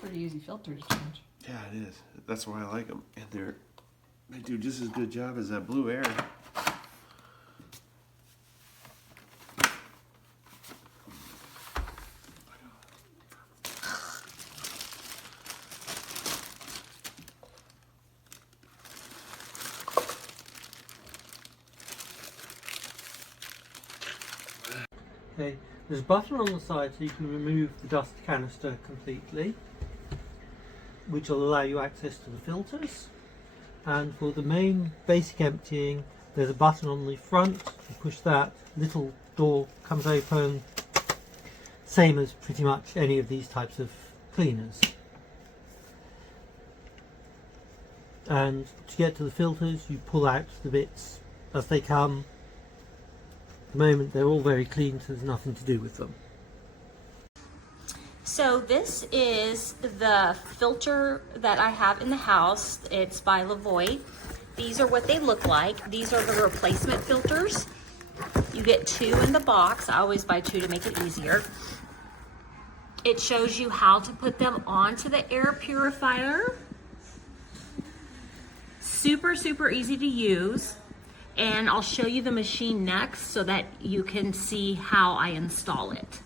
Pretty easy filter to change. Yeah, it is. That's why I like them. And they do just as good job as that Blue Air. Okay, there's a button on the side so you can remove the dust canister completely, which will allow you access to the filters. And for the main basic emptying, there's a button on the front. You push that, little door comes open, same as pretty much any of these types of cleaners. And to get to the filters, you pull out the bits as they come. At the moment they're all very clean, so there's nothing to do with them. So this is the filter that I have in the house. It's by Levoit. These are what they look like. These are the replacement filters. You get 2 in the box. I always buy 2 to make it easier. It shows you how to put them onto the air purifier. Super, super easy to use. And I'll show you the machine next so that you can see how I install it.